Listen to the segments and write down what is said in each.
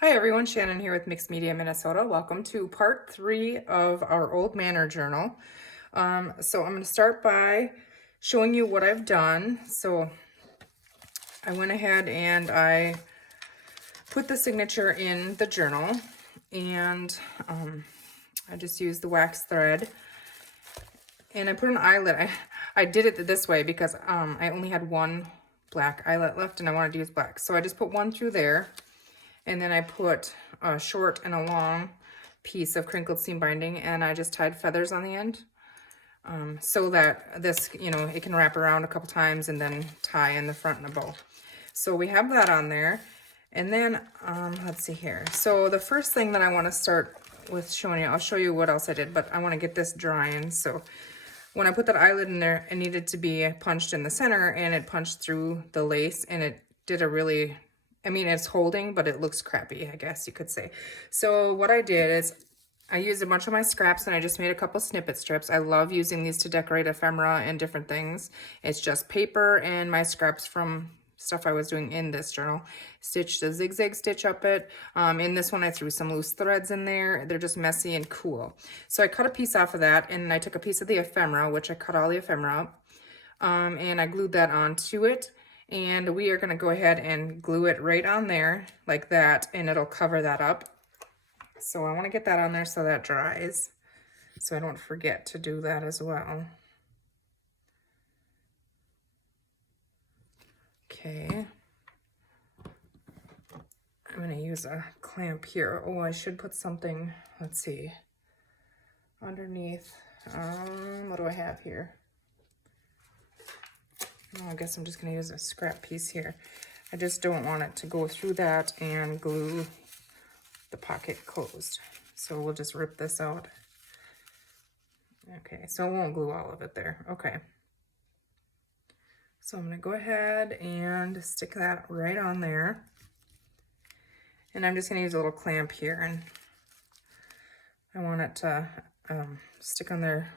Hi everyone, Shannon here with Mixed Media Minnesota. Welcome to part 3 of our old Manor journal. So I'm going to start by showing you what I've done. So I went ahead and I put the signature in the journal, and I just used the wax thread, and I put an eyelet. I did it this way because I only had one black eyelet left and I wanted to use black. So I just put one through there. And then I put a short and a long piece of crinkled seam binding, and I just tied feathers on the end so that this, it can wrap around a couple times and then tie in the front in a bow. So we have that on there. And then, let's see here. So the first thing that I want to start with showing you, I'll show you what else I did, but I want to get this drying. So when I put that eyelet in there, it needed to be punched in the center, and it punched through the lace, and it did a really... it's holding, but it looks crappy, I guess you could say. So what I did is I used a bunch of my scraps, and I just made a couple snippet strips. I love using these to decorate ephemera and different things. It's just paper and my scraps from stuff I was doing in this journal. Stitched a zigzag stitch up it. In this one, I threw some loose threads in there. They're just messy and cool. So I cut a piece off of that, and I took a piece of the ephemera, which I cut all the ephemera up, and I glued that onto it. And we are going to go ahead and glue it right on there like that, and it'll cover that up. So I want to get that on there so that dries, so I don't forget to do that as well. Okay. I'm going to use a clamp here. Oh, I should put something, let's see, underneath. What do I have here? I guess I'm just going to use a scrap piece here. I just don't want it to go through that and glue the pocket closed. So we'll just rip this out. Okay, so it won't glue all of it there. Okay. So I'm going to go ahead and stick that right on there. And I'm just going to use a little clamp here, and I want it to stick on there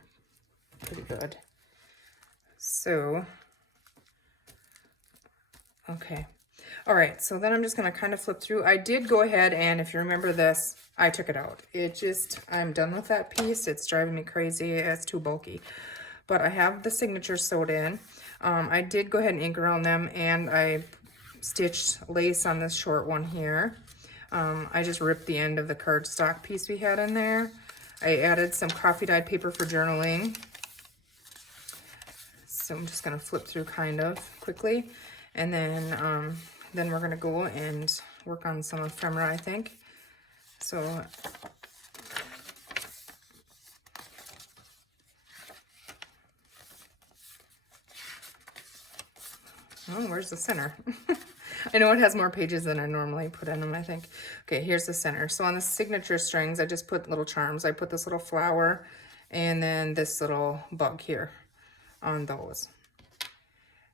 pretty good. So... okay. All right, so then I'm just going to kind of flip through. I did go ahead, and if you remember this, I took it out. I'm done with that piece. It's driving me crazy. It's too bulky. But I have the signature sewed in. I did go ahead and ink around them, and I stitched lace on this short one here. I just ripped the end of the cardstock piece we had in there. I added some coffee dyed paper for journaling. So I'm just going to flip through kind of quickly. And then we're going to go and work on some ephemera, I think. So, oh, where's the center? I know it has more pages than I normally put in them, I think. Okay, here's the center. So on the signature strings, I just put little charms. I put this little flower and then this little bug here on those.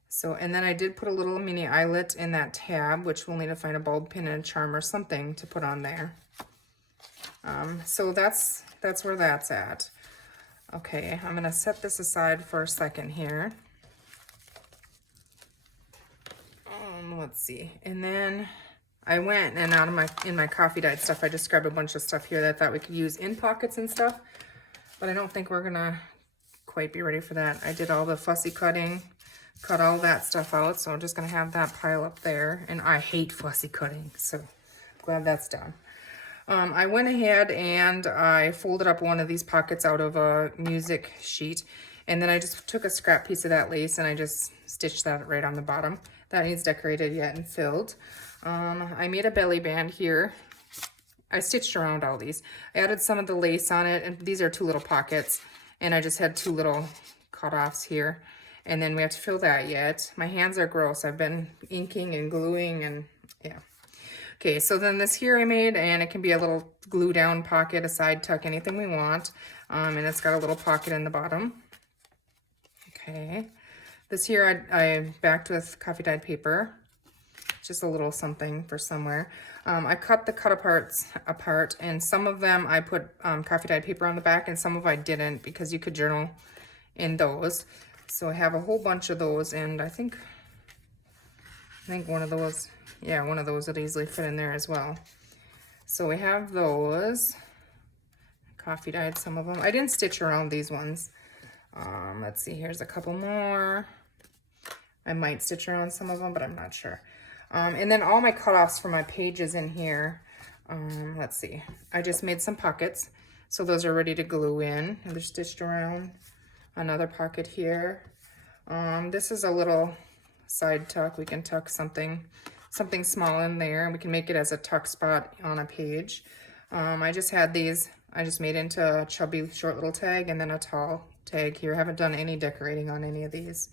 So, and then I did put a little mini eyelet in that tab, which we'll need to find a bulb pin and a charm or something to put on there. So that's where that's at. Okay, I'm gonna set this aside for a second here. Let's see, and then I went and in my coffee dyed stuff, I just grabbed a bunch of stuff here that I thought we could use in pockets and stuff, but I don't think we're gonna quite be ready for that. I did all the fussy cutting. Cut all that stuff out, so I'm just gonna have that pile up there, and I hate fussy cutting, so glad that's done. I went ahead and I folded up one of these pockets out of a music sheet, and then I just took a scrap piece of that lace and I just stitched that right on the bottom. That needs decorated yet and filled. I made a belly band here. I stitched around all these. I added some of the lace on it, and these are 2 little pockets, and I just had 2 little cut-offs here. And then we have to fill that yet. My hands are gross. I've been inking and gluing, and yeah. Okay, so then this here I made, and it can be a little glue down pocket, a side tuck, anything we want. And it's got a little pocket in the bottom. Okay. This here I backed with coffee dyed paper. Just a little something for somewhere. I cut the cut aparts apart, and some of them I put coffee dyed paper on the back, and some of I didn't, because you could journal in those. So I have a whole bunch of those, and I think one of those, yeah, one of those would easily fit in there as well. So we have those. Coffee dyed some of them. I didn't stitch around these ones. Let's see, here's a couple more. I might stitch around some of them, but I'm not sure. And then all my cutoffs for my pages in here. Let's see, I just made some pockets. So those are ready to glue in, and they're stitched around. Another pocket here. This is a little side tuck. We can tuck something small in there, and we can make it as a tuck spot on a page. I just had these, I just made into a chubby short little tag and then a tall tag here. I haven't done any decorating on any of these.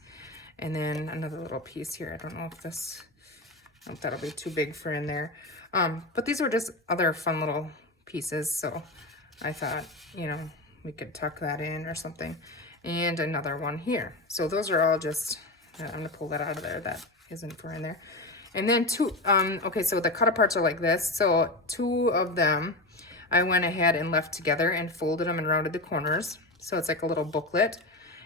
And then another little piece here. I don't know if this, I hope that'll be too big for in there. But these were just other fun little pieces. So I thought, you know, we could tuck that in or something. And another one here. So those are all just, I'm gonna pull that out of there. That isn't for in there. And then two, okay, so the cut aparts are like this. So two of them, I went ahead and left together and folded them and rounded the corners. So it's like a little booklet.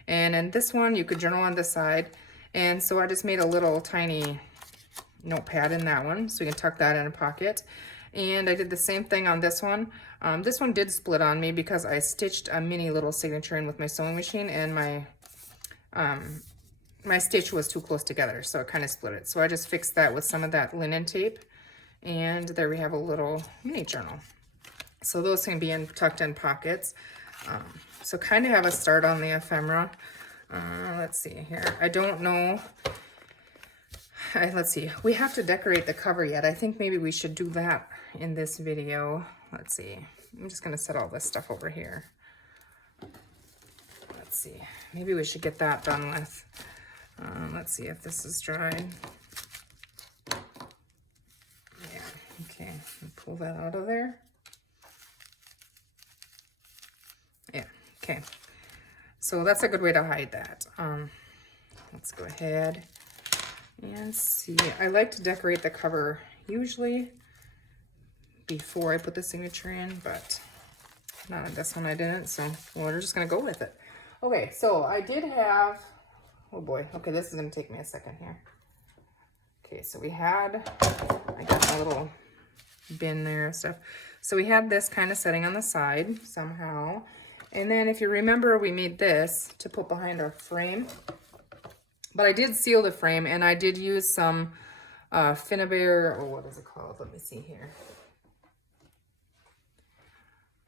And in this one, you could journal on this side. And so I just made a little tiny notepad in that one. So you can tuck that in a pocket. And I did the same thing on this one. This one did split on me because I stitched a mini little signature in with my sewing machine, and my stitch was too close together, so it kind of split it. So I just fixed that with some of that linen tape. And there we have a little mini journal. So those can be tucked in pockets. So kind of have a start on the ephemera. Let's see here. I don't know. Let's see. We have to decorate the cover yet. I think maybe we should do that in this video. Let's see. I'm just going to set all this stuff over here. Let's see. Maybe we should get that done with. Let's see if this is dried. Yeah. Okay. Pull that out of there. Yeah. Okay. So that's a good way to hide that. Let's go ahead and see. I like to decorate the cover usually before I put the signature in, but not on this one I didn't, so we're just gonna go with it. Okay, so I did have, oh boy, okay, this is gonna take me a second here. Okay, so we had, I got my little bin there and stuff. So we had this kind of setting on the side somehow. And then if you remember, we made this to put behind our frame. But I did seal the frame, and I did use some Finnabair, oh, what is it called? Let me see here.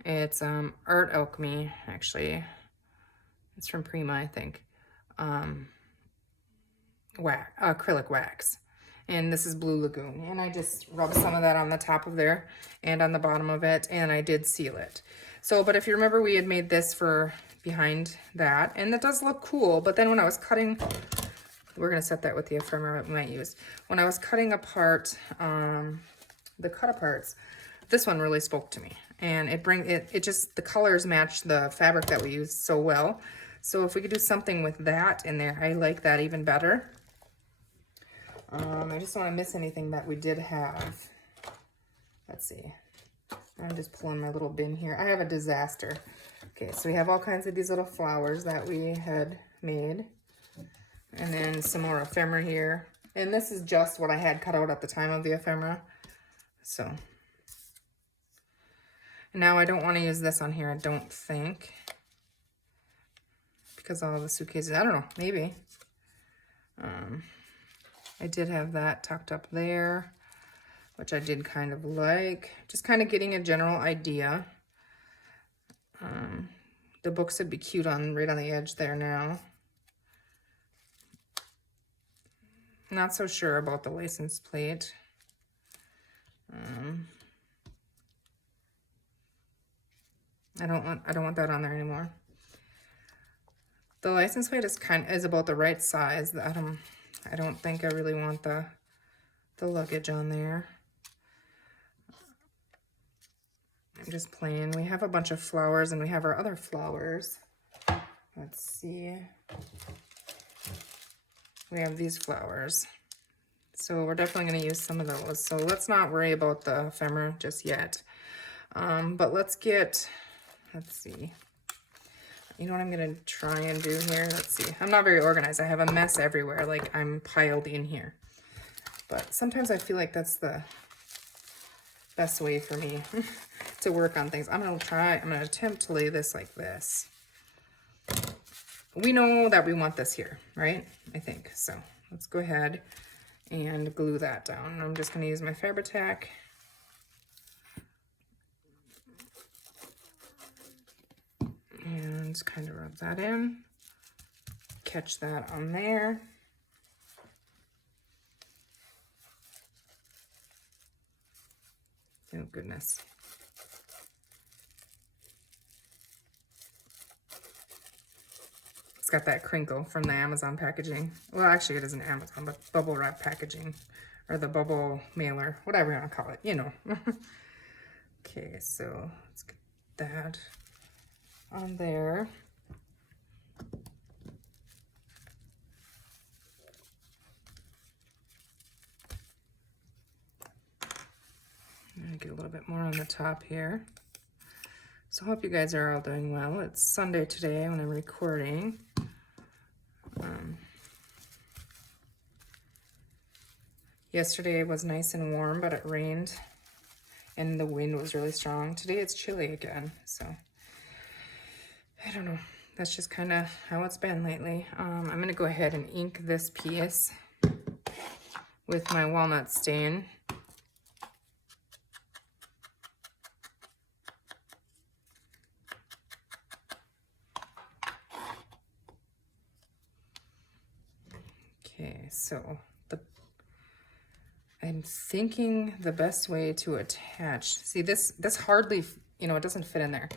It's Art Alchemy, actually. It's from Prima, I think. Acrylic wax. And this is Blue Lagoon. And I just rubbed some of that on the top of there and on the bottom of it, and I did seal it. So, but if you remember, we had made this for behind that, and that does look cool. But then when I was cutting, we're going to set that with the ephemera we might use. When I was cutting apart the cut aparts, this one really spoke to me. And it just, the colors match the fabric that we used so well. So if we could do something with that in there, I like that even better. I just don't want to miss anything that we did have. Let's see. I'm just pulling my little bin here. I have a disaster. Okay, so we have all kinds of these little flowers that we had made. And then some more ephemera here. And this is just what I had cut out at the time of the ephemera. So now I don't want to use this on here, I don't think. Because all the suitcases, I don't know, maybe. I did have that tucked up there, which I did kind of like. Just kind of getting a general idea. The books would be cute on right on the edge there now. Not so sure about the license plate. I don't want that on there anymore. The license plate is about the right size. I don't think I really want the luggage on there. I'm just playing. We have a bunch of flowers, and we have our other flowers. Let's see. We have these flowers. So we're definitely going to use some of those. So let's not worry about the ephemera just yet. But let's see. You know what I'm going to try and do here? Let's see. I'm not very organized. I have a mess everywhere. Like, I'm piled in here. But sometimes I feel like that's the best way for me to work on things. I'm gonna attempt to lay this like this. We know that we want this here, right? I think. So let's go ahead and glue that down. I'm just gonna use my Fabri-Tac. And kind of rub that in. Catch that on there. Oh goodness. It's got that crinkle from the Amazon packaging. Well, actually it isn't Amazon, but bubble wrap packaging, or the bubble mailer, whatever you want to call it, you know. Okay, so let's get that on there. I'm gonna get a little bit more on the top here. So I hope you guys are all doing well. It's Sunday today when I'm recording. Yesterday was nice and warm, but it rained and the wind was really strong. Today it's chilly again, so I don't know. That's just kind of how it's been lately. I'm gonna go ahead and ink this piece with my walnut stain. Okay, so I'm thinking the best way to attach, see this hardly, you know, it doesn't fit in there,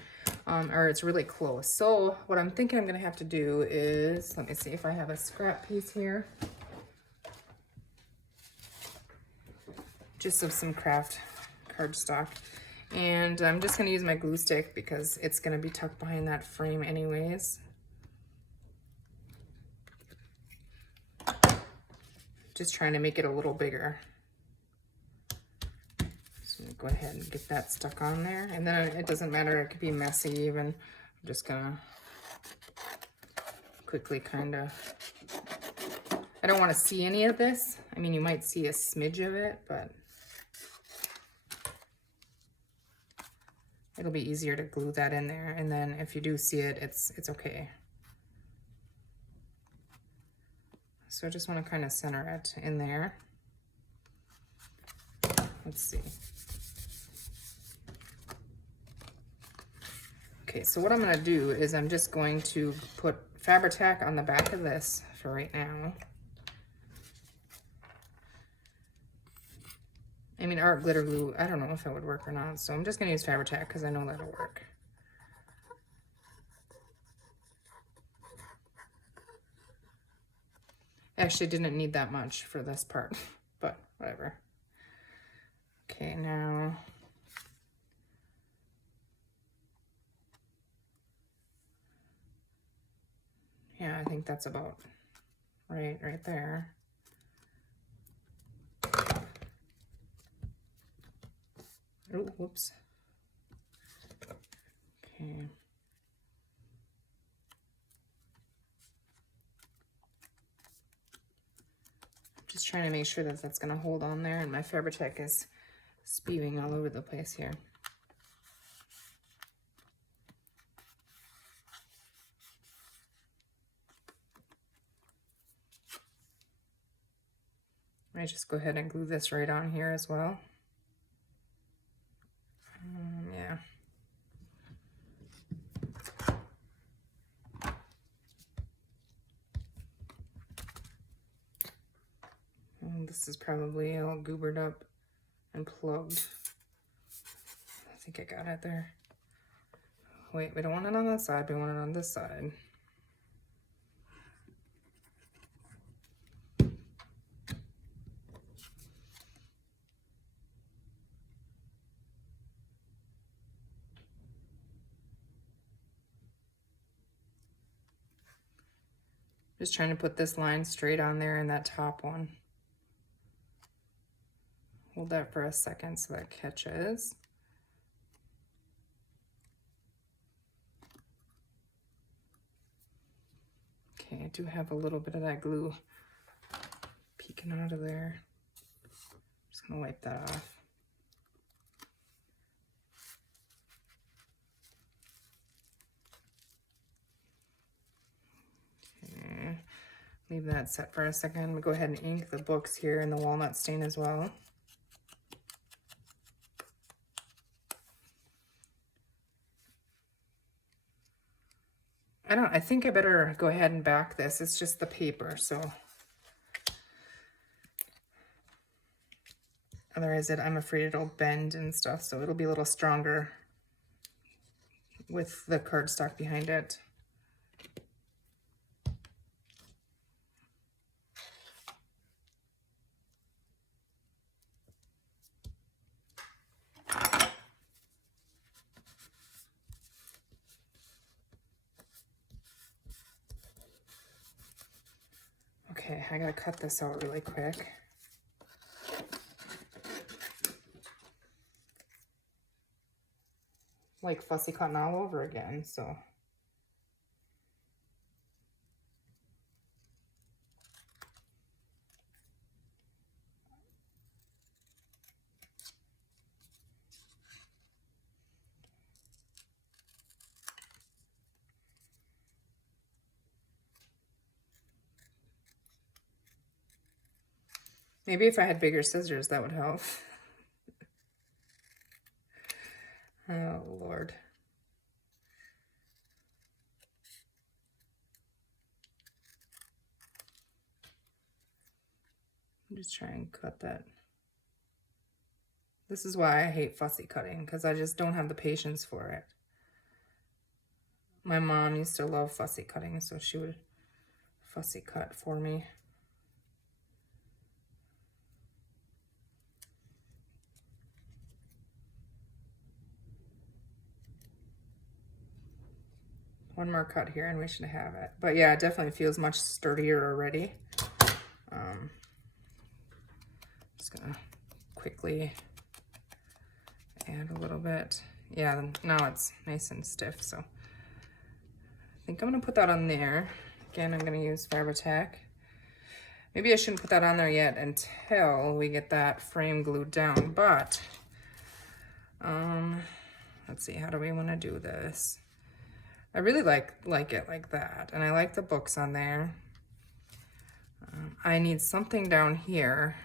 or it's really close. So what I'm thinking I'm gonna have to do is, let me see if I have a scrap piece here. Just of some craft cardstock. And I'm just gonna use my glue stick because it's gonna be tucked behind that frame anyways. Just trying to make it a little bigger. So go ahead and get that stuck on there. And then it doesn't matter, it could be messy even. I'm just gonna quickly kind of, I don't want to see any of this. I mean, you might see a smidge of it, but it'll be easier to glue that in there. And then if you do see it, it's okay. So I just want to kind of center it in there. Let's see. Okay, so what I'm going to do is I'm just going to put Fabri-Tac on the back of this for right now. I mean, art glitter glue, I don't know if it would work or not, so I'm just going to use Fabri-Tac because I know that'll work. Actually didn't need that much for this part, but whatever. Okay, now yeah, I think that's about right there. Oh, whoops. Okay. Just trying to make sure that that's going to hold on there, and my Fabri-Tac is spewing all over the place here. I might just go ahead and glue this right on here as well. Yeah. And this is probably all goobered up and plugged. I think I got it there. Wait, we don't want it on that side, we want it on this side. Just trying to put this line straight on there in that top one. Hold that for a second so that catches. Okay, I do have a little bit of that glue peeking out of there. Just gonna wipe that off. Leave that set for a second. We go ahead and ink the books here in the walnut stain as well. I think I better go ahead and back this. It's just the paper, so. Otherwise, I'm afraid it'll bend and stuff, so it'll be a little stronger with the cardstock behind it. Okay, I gotta cut this out really quick. Like fussy cutting all over again, so. Maybe if I had bigger scissors, that would help. Oh, Lord. I'm just trying to cut that. This is why I hate fussy cutting, because I just don't have the patience for it. My mom used to love fussy cutting, so she would fussy cut for me. One more cut here and we should have it. But yeah, it definitely feels much sturdier already. Just gonna quickly add a little bit. Yeah, now it's nice and stiff, so I think I'm gonna put that on there. Again, I'm gonna use Fabri-Tac. Maybe I shouldn't put that on there yet until we get that frame glued down, but let's see, how do we wanna do this? I really like it like that, and I like the books on there. I need something down here.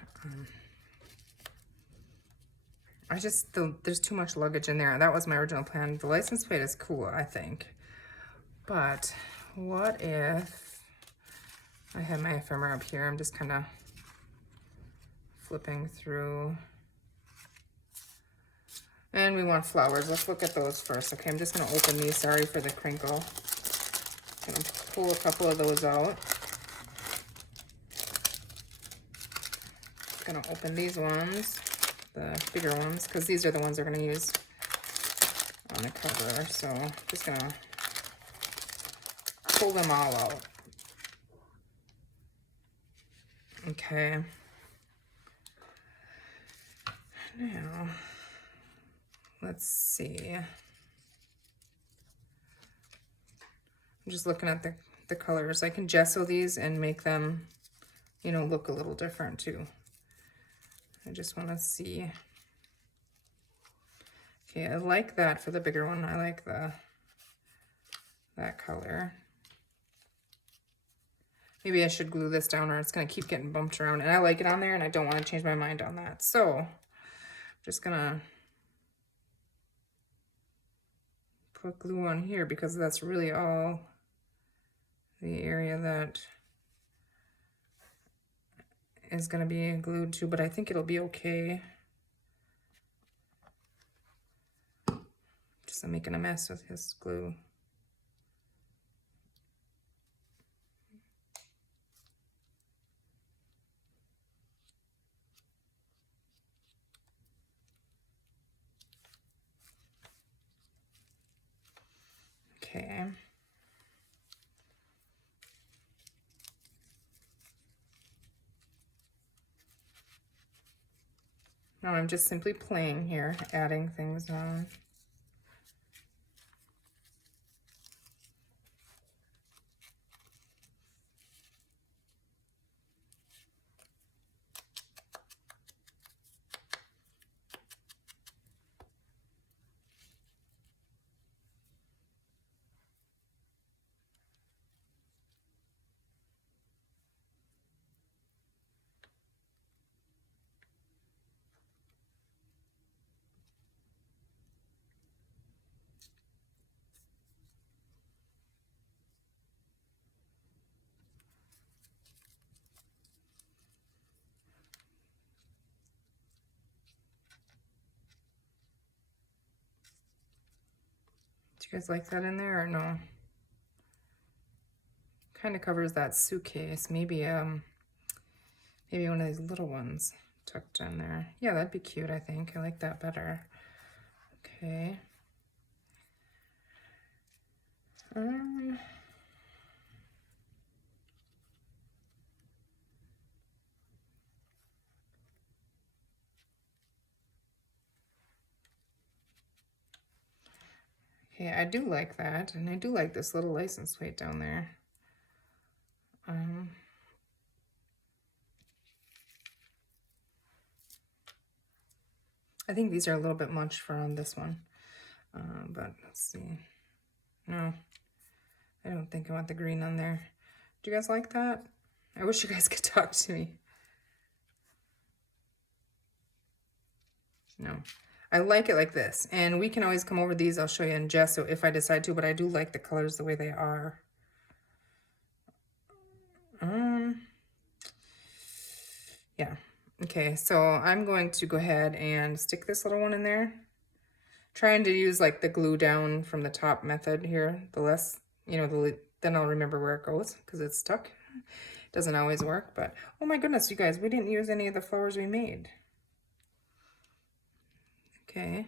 There's too much luggage in there. That was my original plan. The license plate is cool, I think. But what if I have my ephemera up here? I'm just kind of flipping through. And we want flowers. Let's look at those first. Okay, I'm just going to open these. Sorry for the crinkle. I'm going to pull a couple of those out. I'm going to open these ones, the bigger ones, because these are the ones they're going to use on the cover. So I'm just going to pull them all out. Okay. Now, let's see. I'm just looking at the colors. I can gesso these and make them, you know, look a little different too. I just want to see. Okay, I like that for the bigger one. I like that color. Maybe I should glue this down or it's going to keep getting bumped around. And I like it on there and I don't want to change my mind on that. So I'm just going to put glue on here because that's really all the area that is going to be glued to, but I think it'll be okay. Just I'm making a mess with his glue. Okay. Now I'm just simply playing here, adding things on. you guys like that in there or no? Kind of covers that suitcase. Maybe maybe one of these little ones tucked in there. Yeah, that'd be cute, I think. I like that better. Okay. Okay, I do like that, and I do like this little license plate down there. I think these are a little bit much for on this one, but let's see. No, I don't think I want the green on there. Do you guys like that? I wish you guys could talk to me. No, I like it like this, and we can always come over these. I'll show you in gesso if I decide to, but I do like the colors the way they are. Yeah. Okay, so I'm going to go ahead and stick this little one in there. Trying to use like the glue down from the top method here. The less, you know, then I'll remember where it goes because it's stuck. Doesn't always work, but oh my goodness, you guys, we didn't use any of the flowers we made. Okay.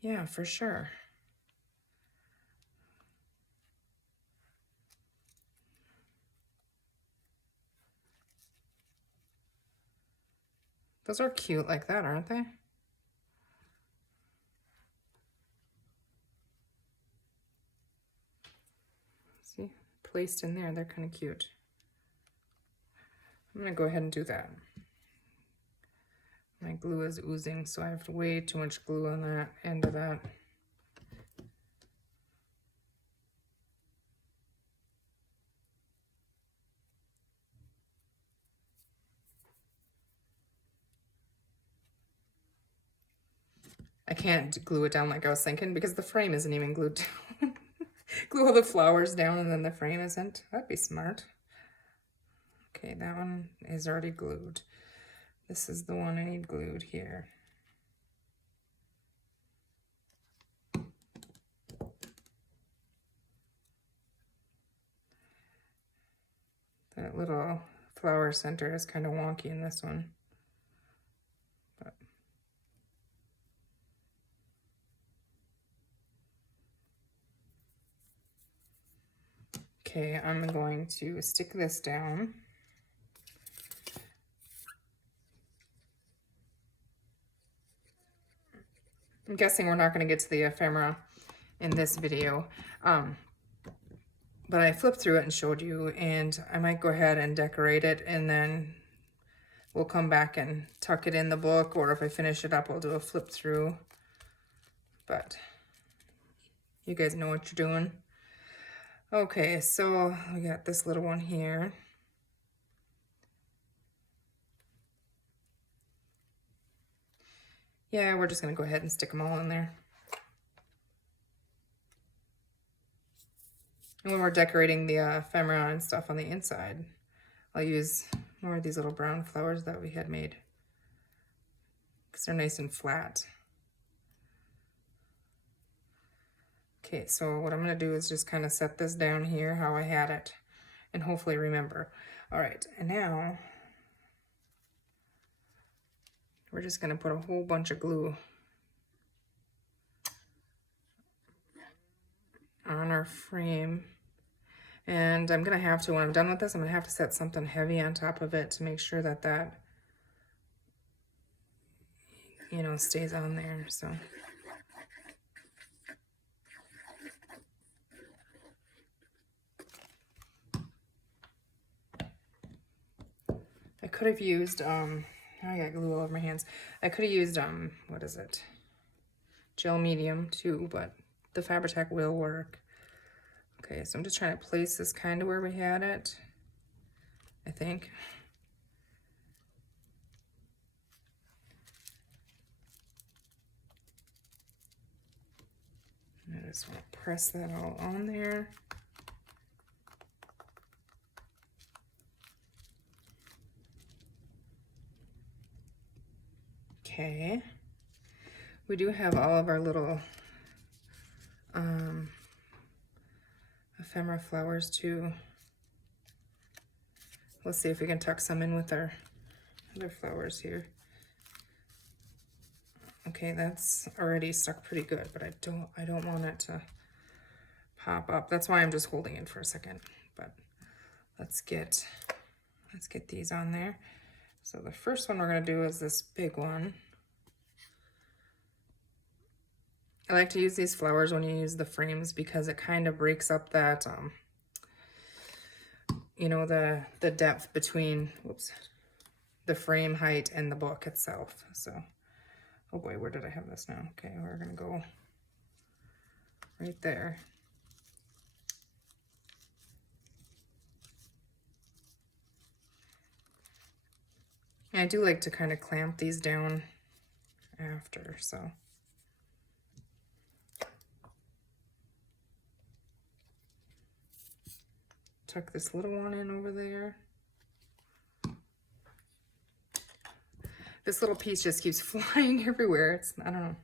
Yeah, for sure. Those are cute like that, aren't they? See, placed in there, they're kind of cute. I'm gonna go ahead and do that. My glue is oozing, so I have way too much glue on that end of that. I can't glue it down like I was thinking because the frame isn't even glued down. Glue all the flowers down and then the frame isn't. That'd be smart. Okay, that one is already glued. This is the one I need glued here. That little flower center is kind of wonky in this one. But okay, I'm going to stick this down. I'm guessing we're not going to get to the ephemera in this video, but I flipped through it and showed you, and I might go ahead and decorate it, and then we'll come back and tuck it in the book, or if I finish it up, I'll do a flip through. But you guys know what you're doing. Okay, so we got this little one here. Yeah, we're just gonna go ahead and stick them all in there. And when we're decorating the ephemera and stuff on the inside, I'll use more of these little brown flowers that we had made because they're nice and flat. Okay, so what I'm gonna do is just kind of set this down here how I had it and hopefully remember. All right, and now we're just gonna put a whole bunch of glue on our frame. And I'm gonna have to, when I'm done with this, I'm gonna have to set something heavy on top of it to make sure that that, you know, stays on there, so. I could have used, I got glue all over my hands. I could have used, what is it? Gel medium too, but the Fabri-Tac will work. Okay, so I'm just trying to place this kind of where we had it, I think. I just want to press that all on there. Okay. We do have all of our little ephemera flowers too. Let's see if we can tuck some in with our other flowers here. Okay, that's already stuck pretty good, but I don't want it to pop up. That's why I'm just holding it for a second. But let's get these on there. So the first one we're gonna do is this big one. I like to use these flowers when you use the frames because it kind of breaks up that, you know, the depth between, whoops, the frame height and the book itself. So, oh boy, where did I have this now? Okay, we're gonna go right there. And I do like to kind of clamp these down after, so. Tuck this little one in over there. This little piece just keeps flying everywhere. It's, I don't know.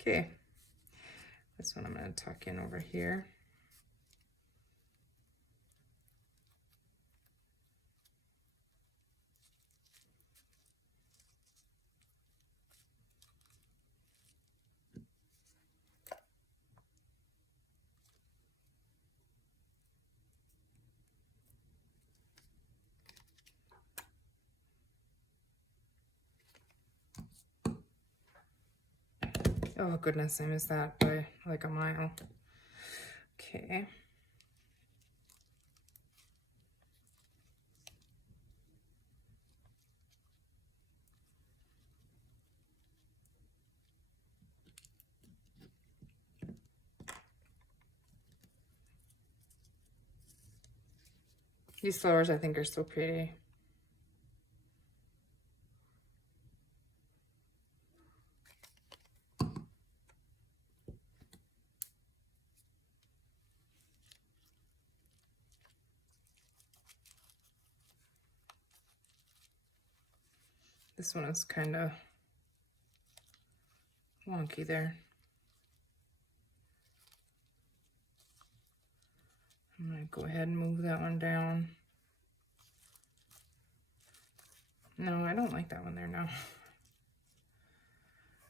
Okay. This one I'm going to tuck in over here. Oh goodness, I missed that by like a mile. Okay. These flowers I think are so pretty. This one is kind of wonky there. I'm going to go ahead and move that one down. No, I don't like that one there now.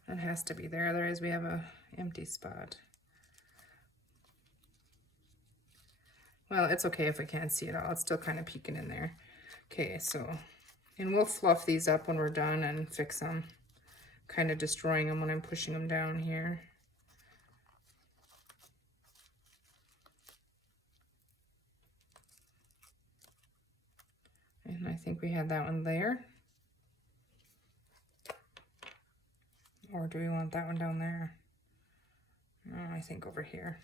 That has to be there, otherwise we have a empty spot. Well, it's okay if I can't see it all. It's still kind of peeking in there. Okay, so, and we'll fluff these up when we're done and fix them. Kind of destroying them when I'm pushing them down here. And I think we had that one there. Or do we want that one down there? Oh, I think over here.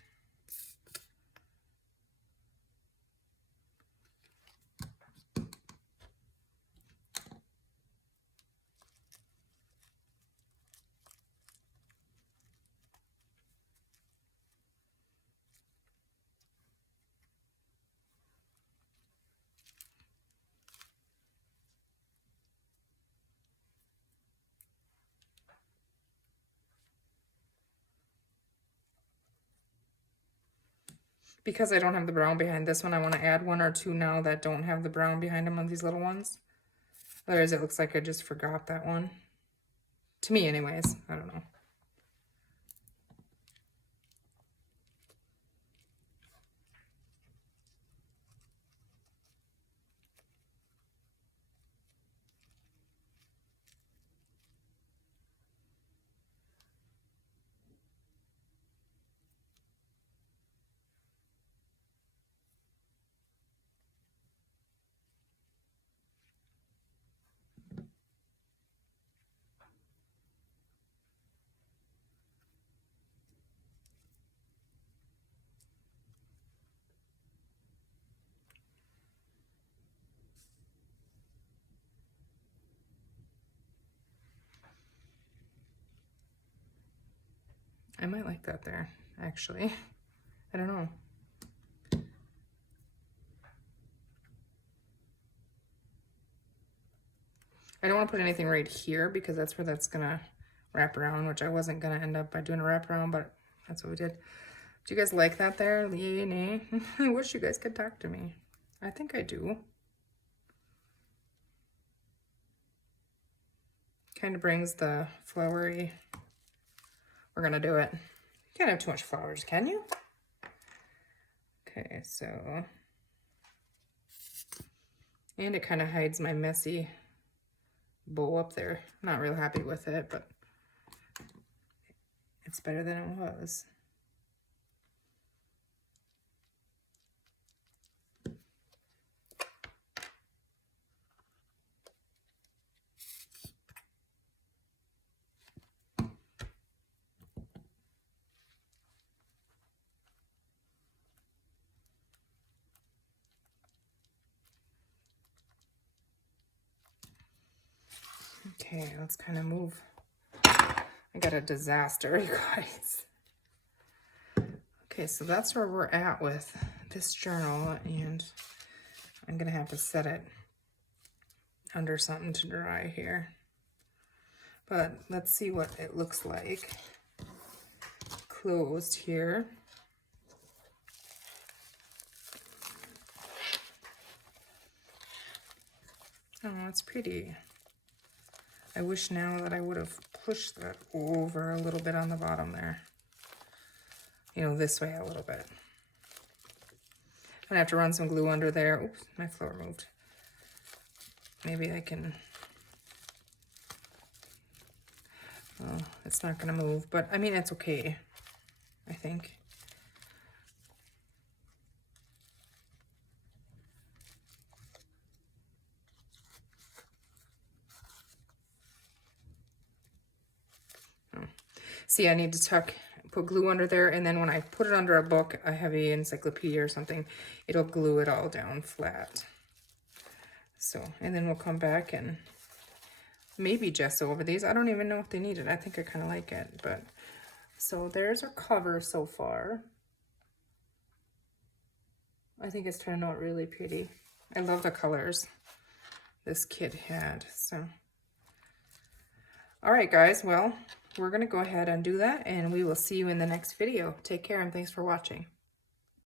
Because I don't have the brown behind this one, I want to add one or two now that don't have the brown behind them on these little ones. Otherwise, it looks like I just forgot that one. To me anyways, I don't know. I might like that there, actually. I don't know. I don't want to put anything right here because that's where that's gonna wraparound, which I wasn't gonna end up by doing a wraparound, but that's what we did. Do you guys like that there? Yay, nay? I wish you guys could talk to me. I think I do. Kind of brings the flowery. We're gonna do it. You can't have too much flowers, can you? Okay, so. And it kind of hides my messy bow up there. Not real happy with it, but it's better than it was. Okay, let's kind of move. I got a disaster, you guys. Okay, so that's where we're at with this journal, and I'm gonna have to set it under something to dry here. But let's see what it looks like closed here. Oh, it's pretty. I wish now that I would have pushed that over a little bit on the bottom there. You know, this way a little bit. I'm gonna have to run some glue under there. Oops, my flower moved. Maybe I can, oh, it's not gonna move, but I mean, it's okay, I think. See, I need to put glue under there, and then when I put it under a book, a heavy encyclopedia or something, it'll glue it all down flat. So, and then we'll come back and maybe gesso over these. I don't even know if they need it. I think I kind of like it, but so there's our cover so far. I think it's turned out really pretty. I love the colors this kid had, so. All right, guys, well, we're gonna go ahead and do that, and we will see you in the next video. Take care, and thanks for watching.